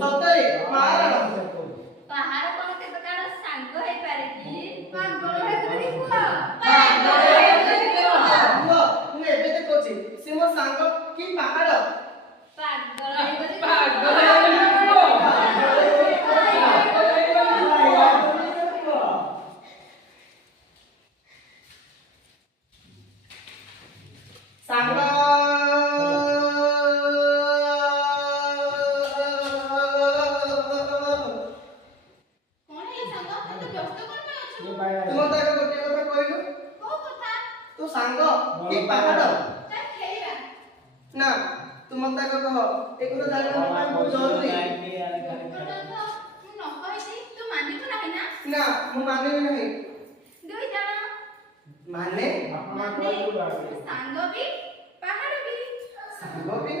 ସତରେ ପାହାଡ଼ ପାହାଡ଼ କଣ କେତେ କାଳ ସାଙ୍ଗ ହେଇପାରେ କି? ପାଗଳ ହେଇଗଲି କୁହ। ମୁଁ ଏବେ ଦେଖୁଛି ସେ ମୋ ସାଙ୍ଗ କି ପାହାଡ଼ ପାଗଳ ହେଇଗଲି ସାଙ୍ଗ ତୁ ମତେ ଆଗ ଗୋଟିଏ କଥା କହିଲୁ ତୁ ସାଙ୍ଗ କି ପାହାଡ଼ ନା ତୁ ମତେ ଆଗ କହ ଏ କଥା ଜାଣିବା ପାଇଁ ବହୁତ ଜରୁରୀ ନା ମୁଁ ମାନିବି ନାହିଁ ମାନେ ସାଙ୍ଗ ବି ପାହାଡ଼ ବି ସାଙ୍ଗ ବି